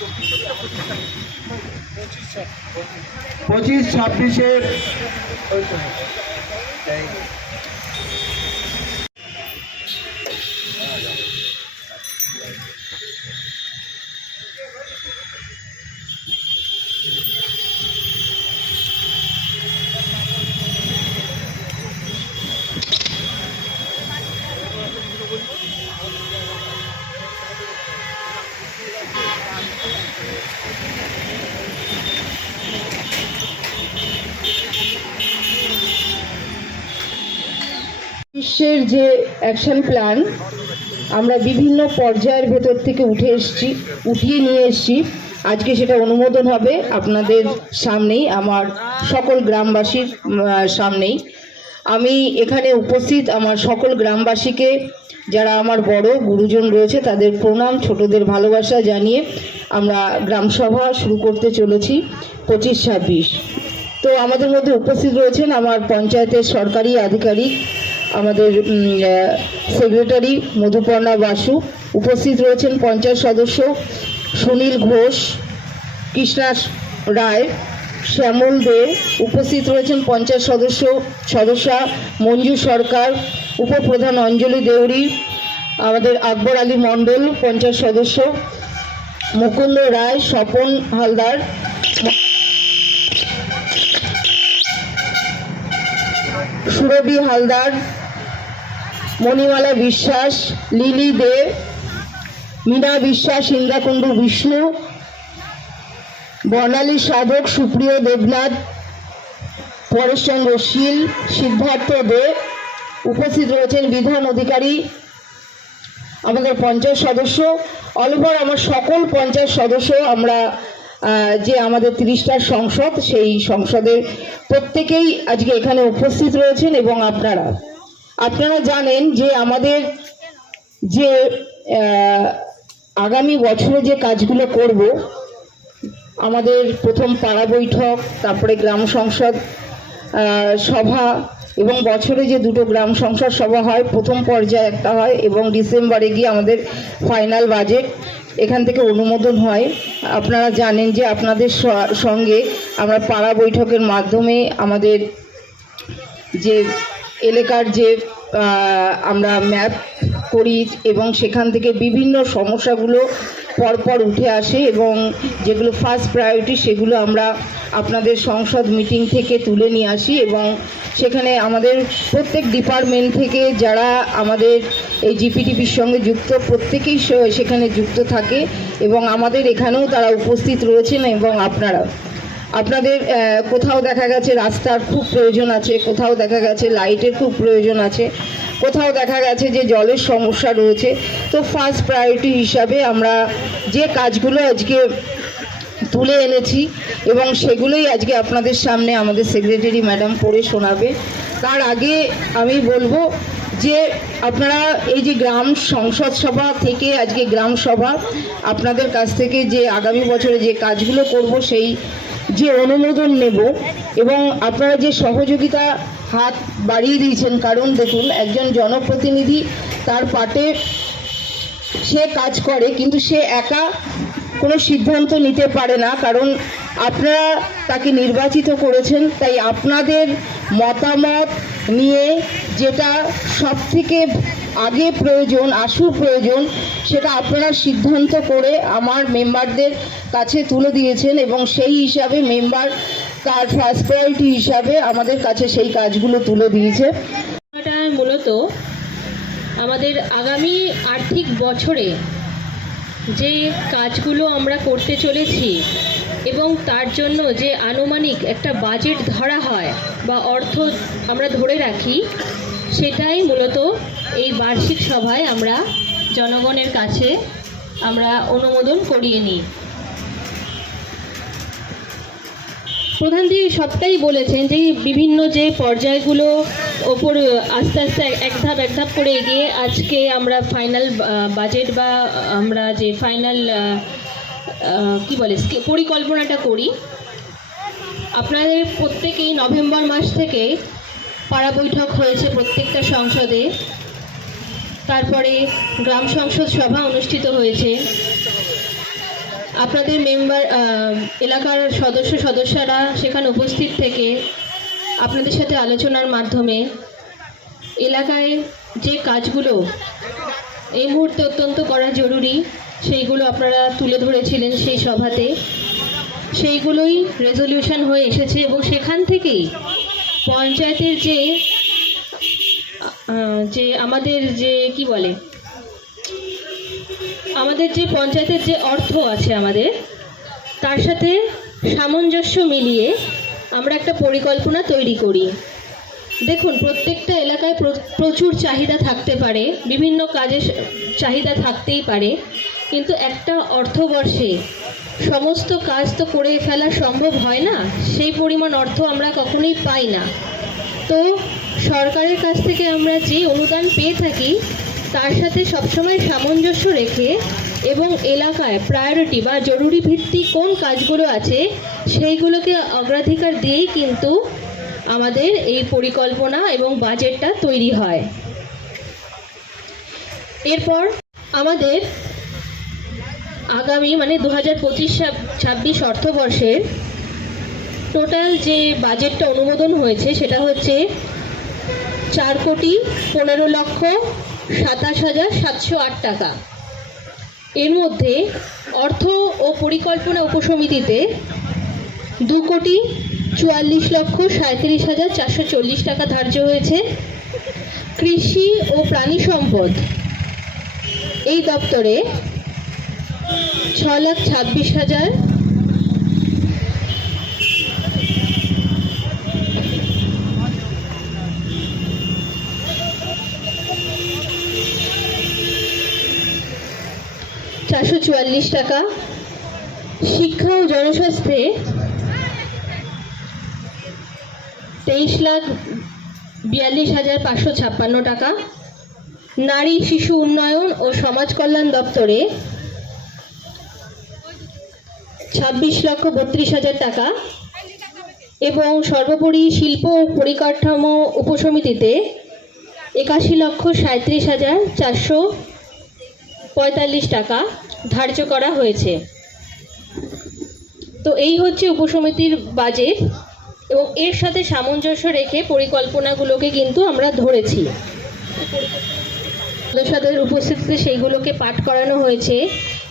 25-26-এর বিশ্বের যে action plan আমরা বিভিন্ন পর্যায়ের ভেতর থেকে উঠিয়ে নিয়ে এসেছি, আজকে সেটা অনুমোদন হবে আপনাদের সামনেই, আমার সকল গ্রামবাসীর সামনেই। আমি এখানে উপস্থিত আমার সকল গ্রামবাসীকে, যারা আমার বড় গুরুজন রয়েছে, তাদের প্রণাম, ছোটদের ভালোবাসা জানিয়ে আমরা গ্রামসভা শুরু করতে চলেছি 25-26। তো আমাদের মধ্যে উপস্থিত রয়েছেন আমার পঞ্চায়েতের সরকারি আধিকারিক, আমাদের সেক্রেটারি মধুপর্ণা বাসু, উপস্থিত রয়েছেন পঞ্চায়েত সদস্য সুনীল ঘোষ, কৃষ্ণা রায়, শ্যামল দে, উপস্থিত রয়েছেন পঞ্চায়েত সদস্যা মঞ্জু সরকার, উপপ্রধান অঞ্জলি দেউরি, আমাদের আকবর আলী মণ্ডল পঞ্চায়েত সদস্য, মুকুন্দ রায়, স্বপন হালদার, সুরভি হালদার, মণিমালা বিশ্বাস, লিলি দে, মীনা বিশ্বাস, ইন্দ্রাকুণ্ডু বিষ্ণু, বর্ণালী সাধক, সুপ্রিয় দেবনাথ, পরেশচন্দ্র শীল, সিদ্ধার্থ দে, উপস্থিত রয়েছেন বিধান অধিকারী, আমাদের পঞ্চায়েত সদস্য, অলওভার আমার সকল পঞ্চায়েত সদস্য। আমরা যে আমাদের 30টা সংসদ, সেই সংসদের প্রত্যেকেই আজকে এখানে উপস্থিত রয়েছেন। এবং আপনারা জানেন যে আমাদের যে আগামী বছরে যে কাজগুলো করব, আমাদের প্রথম পাড়া বৈঠক, তারপরে গ্রাম সংসদ সভা, এবং বছরে যে 2টো গ্রাম সংসদ সভা হয়, প্রথম পর্যায়ে একটা হয়, এবং ডিসেম্বরে গিয়ে আমাদের ফাইনাল বাজেট এখান থেকে অনুমোদন হয়। আপনারা জানেন যে আপনাদের সঙ্গে আমরা পাড়া বৈঠকের মাধ্যমে আমাদের যে এলাকার যে আমরা ম্যাপ করি, এবং সেখান থেকে বিভিন্ন সমস্যাগুলো পরপর উঠে আসে, এবং যেগুলো ফার্স্ট প্রায়োরিটি সেগুলো আমরা আপনাদের সংসদ মিটিং থেকে তুলে নিয়ে আসি। এবং সেখানে আমাদের প্রত্যেক ডিপার্টমেন্ট থেকে যারা আমাদের এই জিপিটিপির সঙ্গে যুক্ত, প্রত্যেকেই সেখানে যুক্ত থাকে, এবং আমাদের এখানেও তারা উপস্থিত রয়েছেন। এবং আপনাদের কোথাও দেখা গেছে রাস্তার খুব প্রয়োজন আছে, কোথাও দেখা গেছে লাইটের খুব প্রয়োজন আছে, কোথাও দেখা গেছে যে জলের সমস্যা রয়েছে। তো ফার্স্ট প্রায়োরিটি হিসাবে আমরা যে কাজগুলো আজকে তুলে এনেছি, এবং সেগুলোই আজকে আপনাদের সামনে আমাদের সেক্রেটারি ম্যাডাম পড়ে শোনাবে। তার আগে আমি বলবো যে আপনারা এই যে গ্রাম সংসদ সভা থেকে আজকে গ্রাম সভা, আপনাদের কাছ থেকে যে আগামী বছরে যে কাজগুলো করব সেই যে অনুমোদন নেব, এবং আপনারা যে সহযোগিতা হাত বাড়িয়ে দিয়েছেন। কারণ দেখুন, একজন জনপ্রতিনিধি তার পার্টে সে কাজ করে, কিন্তু সে একা কোনো সিদ্ধান্ত নিতে পারে না, কারণ আপনারা তাকে নির্বাচিত করেছেন। তাই আপনাদের মতামত নিয়ে যেটা সবথেকে আগে প্রয়োজন, প্রয়োজন, সেটা আপনারা সিদ্ধান্ত করে আমার মেম্বারদের কাছে তুলে দিয়েছেন, এবং সেই হিসাবে মেম্বার তার ফার্স্ট প্রায়োরিটি হিসাবে আমাদের কাছে সেই কাজগুলো তুলে দিয়েছে। এটা মূলত আমাদের আগামী আর্থিক বছরে যে কাজগুলো আমরা করতে চলেছি, এবং তার জন্য যে আনুমানিক একটা বাজেট ধরা হয় বা অর্থ আমরা ধরে রাখি, সেটাই মূলত এই বার্ষিক সভায় আমরা জনগণের কাছে আমরা অনুমোদন করিয়ে নিই। প্রধানজি সবটাই বলেছেন যে বিভিন্ন যে পর্যায়গুলো ওপর আস্তে আস্তে এক ধাপ করে এগিয়ে আজকে আমরা ফাইনাল বাজেট বা আমরা যে ফাইনাল পরিকল্পনাটা করি। আপনাদের প্রত্যেকেই নভেম্বর মাস থেকে পাড়া বৈঠক হয়েছে প্রত্যেকটা সংসদে, তারপরে গ্রাম সংসদ সভা অনুষ্ঠিত হয়েছে। আপনাদের মেম্বার এলাকার সদস্যরা সেখানে উপস্থিত থেকে আপনাদের সাথে আলোচনার মাধ্যমে এলাকায় যে কাজগুলো এই মুহূর্তে অত্যন্ত করা জরুরি সেইগুলো আপনারা তুলে ধরেছিলেন সেই সভাতে, সেইগুলোই রেজলিউশন হয়ে এসেছে এবং সেখান থেকেই পঞ্চায়েতের যে আমাদের যে কি বলে আমাদের যে পঞ্চায়েতের যে অর্থ আছে আমাদের, তার সাথে সামঞ্জস্য মিলিয়ে আমরা একটা পরিকল্পনা তৈরি করি। দেখুন, প্রত্যেকটা এলাকায় প্রচুর চাহিদা থাকতে পারে, বিভিন্ন কাজের চাহিদা থাকতেই পারে, কিন্তু একটা অর্থবর্ষে সমস্ত কাজ তো করে ফেলা সম্ভব হয় না, সেই পরিমাণ অর্থ আমরা কখনোই পাই না। তো সরকারের কাছ থেকে আমরা যে অনুদান পেয়ে থাকি তার সাথে সবসময় সামঞ্জস্য রেখে এবং এলাকায় প্রায়োরিটি বা জরুরি ভিত্তিক কোন কাজগুলো আছে সেইগুলোকে অগ্রাধিকার দিয়েই কিন্তু আমাদের এই পরিকল্পনা এবং বাজেটটা তৈরি হয়। এরপর আমাদের আগামী 2025-26 অর্থবর্ষের টোটাল যে বাজেটটা অনুমোদন হয়েছে সেটা হচ্ছে 4,15,27,708 টাকা। এর মধ্যে অর্থ ও পরিকল্পনা উপসমিতিতে 2,44,37,440 টাকা ধার্য হয়েছে। কৃষি ও প্রাণী সম্পদ এই দপ্তরে 6,26,000, টাকা। শিক্ষা ও জনস্বাস্থ্যে 23,42,556 টাকা। নারী শিশু উন্নয়ন ও সমাজ কল্যাণ দপ্তরে 26,32,000 টাকা এবং সর্বোপরি শিল্প ও পরিকাঠামো উপসমিতিতে 81,37,445 টাকা ধার্য করা হয়েছে। তো এই হচ্ছে উপসমিতির বাজেট এবং এর সাথে সামঞ্জস্য রেখে পরিকল্পনাগুলোকে কিন্তু আমরা ধরেছি। সদস্যদের উপস্থিতিতে সেইগুলোকে পাঠ করানো হয়েছে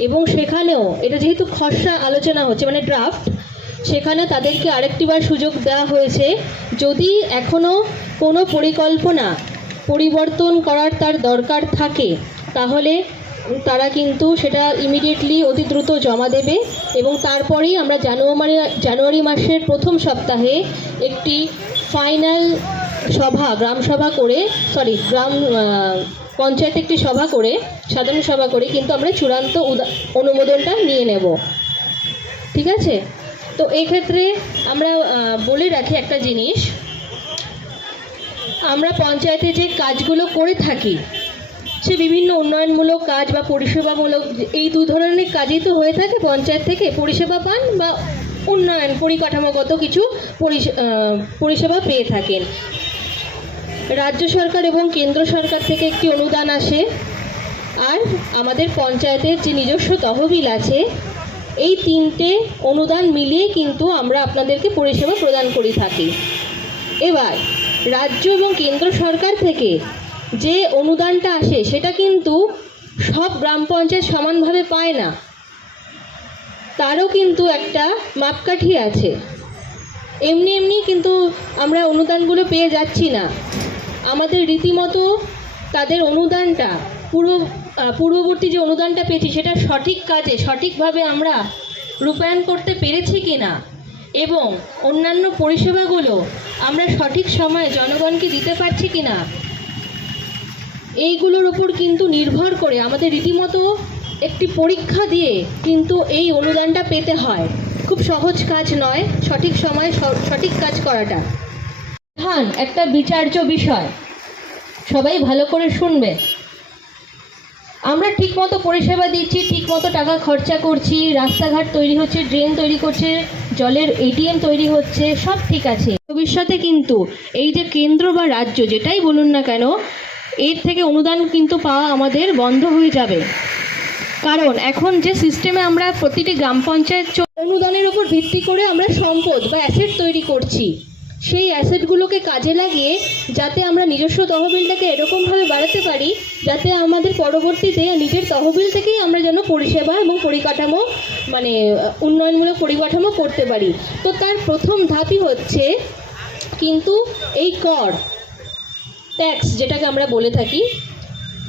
এবং সেখানেও এটা যেহেতু খসড়া আলোচনা হচ্ছে ড্রাফট, সেখানে তাদেরকে আরেকটিবার সুযোগ দেওয়া হয়েছে যদি এখনও কোনো পরিকল্পনা পরিবর্তন করার তার দরকার থাকে তাহলে তারা কিন্তু সেটা ইমিডিয়েটলি অতি দ্রুত জমা দেবে এবং তারপরেই আমরা জানুয়ারি মাসের প্রথম সপ্তাহে একটি ফাইনাল পঞ্চায়েত একটি সভা করে সাধারণ সভা করে কিন্তু আমরা চূড়ান্ত অনুমোদনটা নিয়ে নেব। ঠিক আছে? তো এই ক্ষেত্রে আমরা বলে রাখি একটা জিনিস, আমরা পঞ্চায়েতে যে কাজগুলো করে থাকি সে বিভিন্ন উন্নয়নমূলক কাজ বা পরিষেবামূলক, এই দুই ধরনের কাজই তো হয়ে থাকে। পঞ্চায়েত থেকে পরিষেবা পান বা উন্নয়ন পরিকাঠামোগত কিছু পরিষেবা পেয়ে থাকেন। রাজ্য সরকার এবং কেন্দ্র সরকার থেকে একটি অনুদান আসে, আর আমাদের পঞ্চায়েতের যে নিজস্ব তহবিল আছে, এই তিনটে অনুদান মিলিয়ে কিন্তু আমরা আপনাদেরকে পরিষেবা প্রদান করে থাকি। এবার রাজ্য এবং কেন্দ্র সরকার থেকে যে অনুদানটা আসে সেটা কিন্তু সব গ্রাম পঞ্চায়েত সমানভাবে পায় না, তারও কিন্তু একটা মাপকাঠি আছে। এমনি কিন্তু আমরা অনুদানগুলো পেয়ে যাচ্ছি না। আমাদের রীতিমতো তাদের অনুদানটা পূর্ববর্তী যে অনুদানটা পেয়েছি সেটা সঠিক কাজে সঠিকভাবে আমরা রূপায়ণ করতে পেরেছি কিনা এবং অন্যান্য পরিষেবাগুলো আমরা সঠিক সময়ে জনগণকে দিতে পারছি কিনা, এইগুলোর উপর কিন্তু নির্ভর করে আমাদের রীতিমতো একটি পরীক্ষা দিয়ে কিন্তু এই অনুদানটা পেতে হয়। খুব সহজ কাজ নয় সঠিক সময়ে সঠিক কাজ করাটা। একটা বিচার্য বিষয়, সবাই ভালো করে শুনবে। আমরা ঠিকমতো পরিষেবা দিচ্ছি, ঠিকমতো টাকা খরচা করছি, রাস্তাঘাট তৈরি হচ্ছে, ড্রেন তৈরি করছে, জলের এটিএম তৈরি হচ্ছে, সব ঠিক আছে। ভবিষ্যতে কিন্তু এই যে কেন্দ্র বা রাজ্য যেটাই বলুন না কেন, এর থেকে অনুদান কিন্তু পাওয়া আমাদের বন্ধ হয়ে যাবে। কারণ এখন যে সিস্টেমে আমরা প্রতিটি গ্রাম পঞ্চায়েত অনুদানের উপর ভিত্তি করে আমরা সম্পদ বা অ্যাসেট তৈরি করছি, সেই অ্যাসেটগুলোকে কাজে লাগিয়ে যাতে আমরা নিজস্ব তহবিলটাকে এরকমভাবে বাড়াতে পারি যাতে আমাদের পরবর্তীতে নিজের তহবিল থেকেই আমরা যেন পরিষেবা এবং পরিকাঠামো মানে উন্নয়নমূলক পরিকাঠামো করতে পারি। তো তার প্রথম ধাপই হচ্ছে কিন্তু এই কর, ট্যাক্স যেটাকে আমরা বলে থাকি,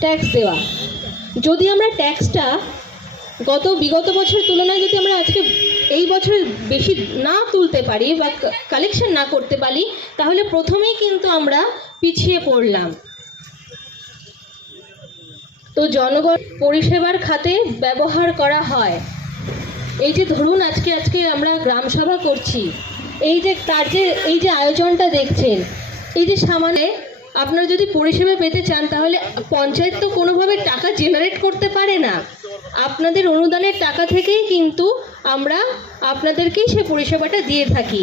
ট্যাক্স দেওয়া। যদি আমরা ট্যাক্সটা বিগত বছরের তুলনায় যদি আমরা আজকে এই বছর বেশি না তুলতে পারি বা কালেকশন না করতে পারি, তাহলে প্রথমেই কিন্তু আমরা পিছিয়ে পড়লাম। তো জনগণ পরিষেবার খাতে ব্যবহার করা হয়। এই যে ধরুন আজকে আমরা গ্রাম সভা করছি, এই যে আয়োজনটা দেখছেন, এই যে সামান্য আপনারা যদি পরিষেবা পেতে চান তাহলে পঞ্চায়েত তো কোনোভাবে টাকা জেনারেট করতে পারে না, আপনাদের অনুদানের টাকা থেকেই কিন্তু আমরা আপনাদেরকেই সে পরিষেবাটা দিয়ে থাকি।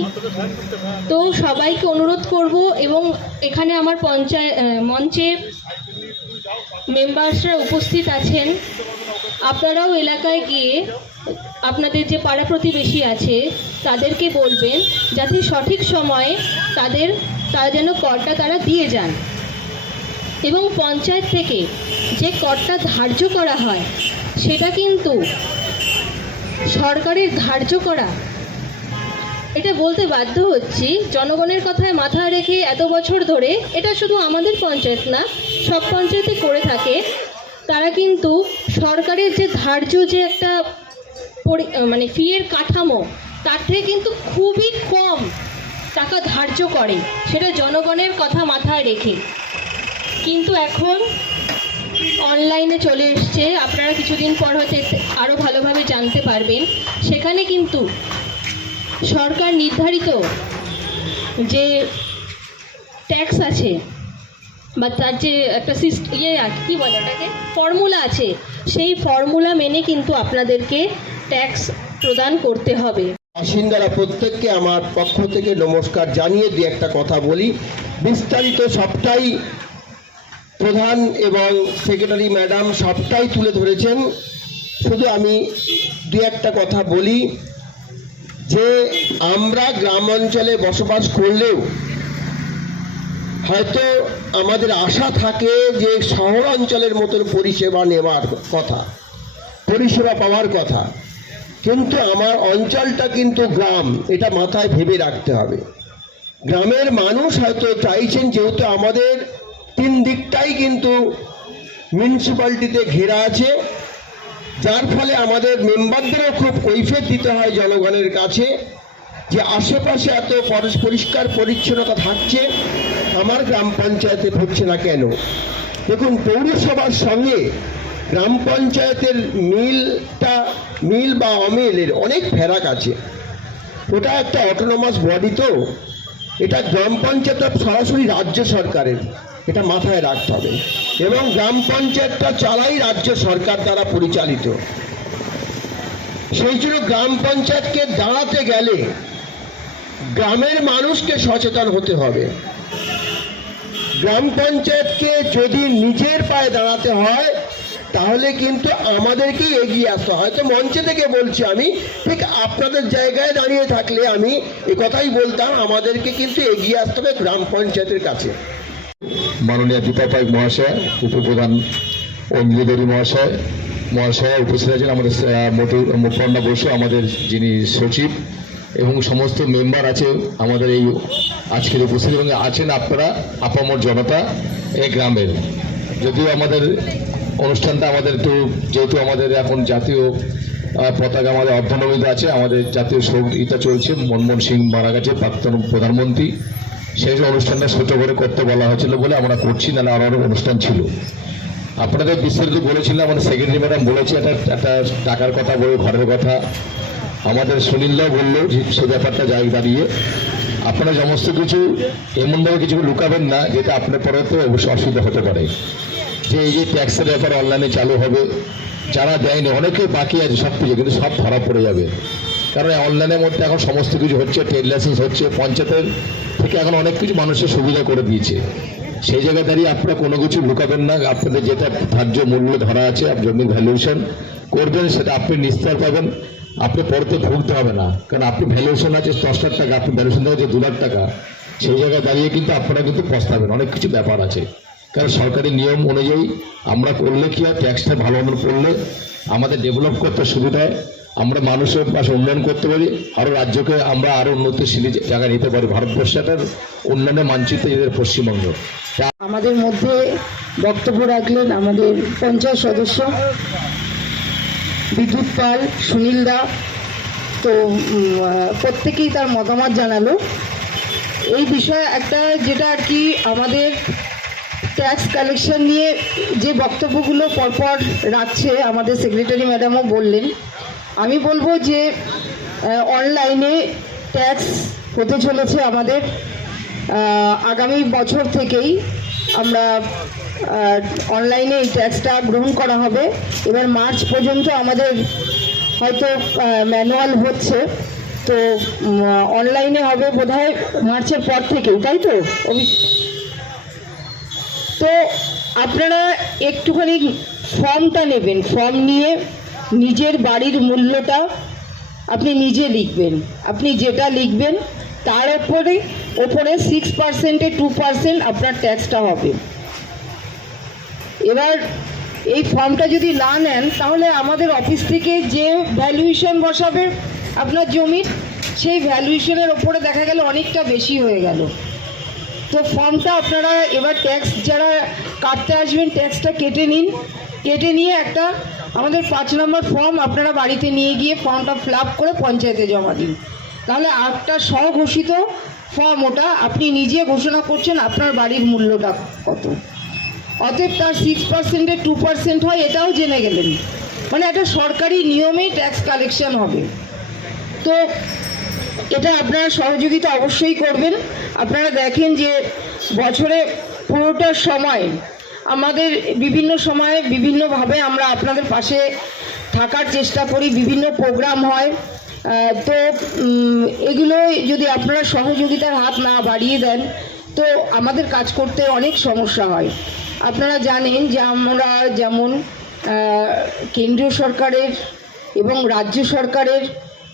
তো সবাইকে অনুরোধ করব এবং এখানে আমার মঞ্চে মেম্বার্সরা উপস্থিত আছেন, আপনারাও এলাকায় গিয়ে আপনাদের যে পাড়া প্রতিবেশী আছে তাদেরকে বলবেন যাতে সঠিক সময়ে তারা যেন করটা তারা দিয়ে যান। এবং পঞ্চায়েত থেকে যে করটা ধার্য করা হয় সেটা কিন্তু সরকারের ধার্য করা। এটা বলতে বাধ্য হচ্ছি, জনগণের কথায় মাথা রেখে এত বছর ধরে, এটা শুধু আমাদের পঞ্চায়েত না, সব পঞ্চায়েতে করে থাকে, তারা কিন্তু সরকারের যে ধার্য যে একটা মানে ফিয়ের কাঠামো তার থেকে কিন্তু খুবই কম টাকা ধার্য করে, সেটা জনগণের কথা মাথায় রেখে। কিন্তু এখন অনলাইনে চলে এসছে, আপনারা কিছুদিন পর হয়তো আরও ভালোভাবে জানতে পারবেন, সেখানে কিন্তু সরকার নির্ধারিত যে ট্যাক্স আছে বা তার যে একটা কী বলে ওটাকে ফর্মুলা আছে, সেই ফর্মুলা মেনে কিন্তু আপনাদেরকে ট্যাক্স প্রদান করতে হবে। বাসিন্দারা প্রত্যেককে আমার পক্ষ থেকে নমস্কার জানিয়ে দু একটা কথা বলি। বিস্তারিত সবটাই প্রধান এবং সেক্রেটারি ম্যাডাম সবটাই তুলে ধরেছেন, শুধু আমি দু একটা কথা বলি যে আমরা গ্রাম অঞ্চলে বসবাস করলেও হয়তো আমাদের আশা থাকে যে শহর অঞ্চলের মতন পরিষেবা নেওয়ার কথা, পরিষেবা পাওয়ার কথা, কিন্তু আমার অঞ্চলটা কিন্তু গ্রাম, এটা মাথায় ভেবে রাখতে হবে। গ্রামের মানুষ হয়তো চাইছেন, যেহেতু আমাদের তিন দিকটাই কিন্তু মিউনিসিপ্যালিটিতে ঘেরা আছে, যার ফলে আমাদের মেম্বারদেরও খুব কৈফিয়ত দিতে হয় জনগণের কাছে যে আশেপাশে এত পরিষ্কার পরিচ্ছন্নতা থাকছে, আমার গ্রাম পঞ্চায়েতে হচ্ছে না কেন। দেখুন, পৌরসভার সঙ্গে গ্রাম পঞ্চায়েতের মিল বা অমিলের অনেক ফেরাক আছে। ওটা একটা অটোনমাস বডি, তো এটা গ্রাম পঞ্চায়েত সরাসরি রাজ্য সরকারের, এটা মাথায় রাখতে হবে। এবং গ্রাম পঞ্চায়েতটা চালাই রাজ্য সরকার দ্বারা পরিচালিত। সেই জন্য গ্রাম পঞ্চায়েতকে দাঁড়াতে গেলে গ্রামের মানুষকে সচেতন হতে হবে। গ্রাম পঞ্চায়েতকে যদি নিজের পায়ে দাঁড়াতে হয় তাহলে কিন্তু আমাদেরকেই এগিয়ে আসতে হয়। হয়তো মঞ্চে থেকে বলছি আমি, ঠিক আপনাদের জায়গায় দাঁড়িয়ে থাকলে আমি এ কথাই বলতাম, আমাদেরকে কিন্তু এগিয়ে আসতে হবে গ্রাম পঞ্চায়েতের কাছে। মাননীয় দীপা পাইক মহাশয়, উপপ্রধান অঞ্জলি দেবী মহাশয় উপস্থিত আছেন, আমাদের মুখপর্ণা বসু আমাদের যিনি সচিব, এবং সমস্ত মেম্বার আছে আমাদের এই আজকের উপস্থিত, এবং আছেন আপনারা আপামর জনতা এই গ্রামের। যদিও আমাদের অনুষ্ঠানটা আমাদের একটু, যেহেতু আমাদের এখন জাতীয় পতাকা আমাদের অর্ধনমিত আছে, আমাদের জাতীয় শোকগীতা চলছে, মনমোহন সিং মারা গেছে, প্রাক্তন প্রধানমন্ত্রী, সেই অনুষ্ঠানটা ছোট করে করতে বলা হয়েছিল বলে আমরা করছি, নাহলে আরও অনুষ্ঠান ছিল। আপনাদের বিস্তারিত বলেছিলাম, আমাদের সেক্রেটারি ম্যাডাম বলেছে একটা টাকার কথা বলে, ঘরের কথা আমাদের সুনীলদাও বললো সে ব্যাপারটা জায়গা দাঁড়িয়ে আপনারা সমস্ত কিছু এমনভাবে কিছু লুকাবেন না যেটা আপনার পরে তো অবশ্যই অসুবিধা হতে পারে। যে এই যে ট্যাক্সের ব্যাপার অনলাইনে চালু হবে, যারা দেয়নি অনেকে বাকি আছে সব কিছু, কিন্তু সব ধরা পড়ে যাবে, কারণ অনলাইনের মধ্যে এখন সমস্ত কিছু হচ্ছে, ট্রেড লাইসেন্স হচ্ছে, পঞ্চায়েতের থেকে এখন অনেক কিছু মানুষের সুবিধা করে দিয়েছে। সেই জায়গায় দাঁড়িয়ে আপনারা কোনো কিছু লুকাবেন না, আপনাদের যেটা ধার্য মূল্য ধরা আছে জমির ভ্যালুয়েশন করবেন, সেটা আপনি নিস্তার পাবেন, আপনি পড়তে ভুগতে হবে না। কারণ আপনি ভ্যালুয়েশন আছে 10 লাখ টাকা, আপনি ভ্যালুয়েশন দেওয়া আছে 2 লাখ টাকা, সেই জায়গায় দাঁড়িয়ে কিন্তু আপনারা কিন্তু পস্তাবেন, অনেক কিছু ব্যাপার আছে। কারণ সরকারি নিয়ম অনুযায়ী আমরা করলে কি হয়, ট্যাক্সটা ভালো মতো করলে আমাদের ডেভেলপ করতে সুবিধা হয়, আমরা মানুষের পাশে উন্নয়ন করতে পারি, আরও রাজ্যকে আমরা আরও উন্নতিশীল জায়গায় নিতে পারি। ভারতবর্ষটার উন্নয়নের মানচিত্র এদের পশ্চিমবঙ্গ। আমাদের মধ্যে বক্তব্য রাখলেন আমাদের পঞ্চায়েত সদস্য বিদ্যুৎ পাল, সুনীল দা। তো প্রত্যেকেই তার মতামত জানালো এই বিষয়ে। একটা যেটা আর কি আমাদের ট্যাক্স কালেকশন নিয়ে যে বক্তব্যগুলো পরপর রাখছে আমাদের সেক্রেটারি ম্যাডামও বললেন, আমি বলবো যে অনলাইনে ট্যাক্স হতে চলেছে আমাদের আগামী বছর থেকেই। আমরা অনলাইনে এই ট্যাক্সটা গ্রহণ করা হবে। এবার মার্চ পর্যন্ত আমাদের হয়তো ম্যানুয়াল হচ্ছে, তো অনলাইনে হবে বোধহয় মার্চের পর থেকেই, তাই তো? তো আপনারা একটুখানি ফর্মটা নেবেন, ফর্ম নিয়ে নিজের বাড়ির মূল্যটা আপনি নিজে লিখবেন। আপনি যেটা লিখবেন তার ওপরে 6% 2% আপনার ট্যাক্সটা হবে। এবার এই ফর্মটা যদি না নেন তাহলে আমাদের অফিস থেকে যে ভ্যালুয়েশন বসাবে আপনার জমির, সেই ভ্যালুয়েশনের ওপরে দেখা গেল অনেকটা বেশি হয়ে গেল। তো ফর্মটা আপনারা এবার ট্যাক্স যারা কাটতে আসবেন ট্যাক্সটা কেটে নিন, কেটে নিয়ে একটা আমাদের 5 নম্বর ফর্ম আপনারা বাড়িতে নিয়ে গিয়ে ফর্মটা ফিল আপ করে পঞ্চায়েতে জমা দিন। তাহলে একটা স্বঘোষিত ফর্ম, ওটা আপনি নিজে ঘোষণা করছেন আপনার বাড়ির মূল্যটা কত। অতএব তার 6% 2% হয় এটাও জেনে গেলেন, মানে একটা সরকারি নিয়মেই ট্যাক্স কালেকশন হবে। তো এটা আপনারা সহযোগিতা অবশ্যই করবেন। আপনারা দেখেন যে বছরে পুরোটা সময় আমাদের বিভিন্ন সময়ে বিভিন্নভাবে আমরা আপনাদের পাশে থাকার চেষ্টা করি, বিভিন্ন প্রোগ্রাম হয়। তো এগুলো যদি আপনারা সহযোগিতার হাত না বাড়িয়ে দেন তো আমাদের কাজ করতে অনেক সমস্যা হয়। আপনারা জানেন যে আমরা যেমন কেন্দ্রীয় সরকারের এবং রাজ্য সরকারের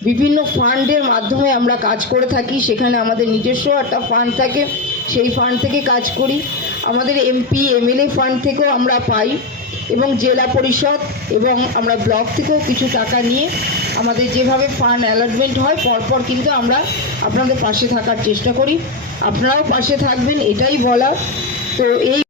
বিভিন্ন ফান্ডের মাধ্যমে আমরা কাজ করে থাকি, সেখানে আমাদের নিজস্ব একটা ফান্ড থাকে, সেই ফান্ড থেকে কাজ করি। আমাদের এমপি এমএলএ ফান্ড থেকেও আমরা পাই, এবং জেলা পরিষদ এবং আমরা ব্লক থেকেও কিছু টাকা নিয়ে আমাদের যেভাবে ফান্ড অ্যালটমেন্ট হয় পরপর কিন্তু আমরা আপনাদের পাশে থাকার চেষ্টা করি। আপনারাও পাশে থাকবেন এটাই বলা। তো এই